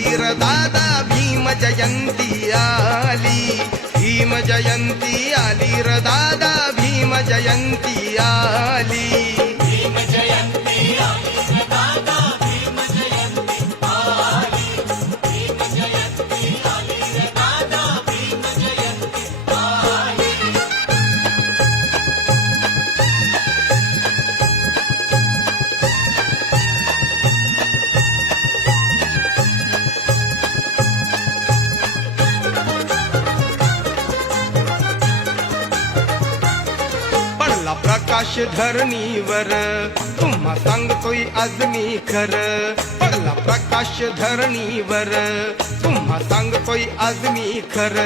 आली र दादा भीम जयंती आली, भीम जयंती आली र दादा भीम जयंती आली, भीम जयंती आली रे दादा भीम जयंती आली, भीम जयंती आली रे दादा भीम जयंती आली. पडला प्रकाश धरणीवर तुम्हा सांगतोय आज मी खर, पडला प्रकाश धरणीवर तुम्हा सांगतोय आज मी खर.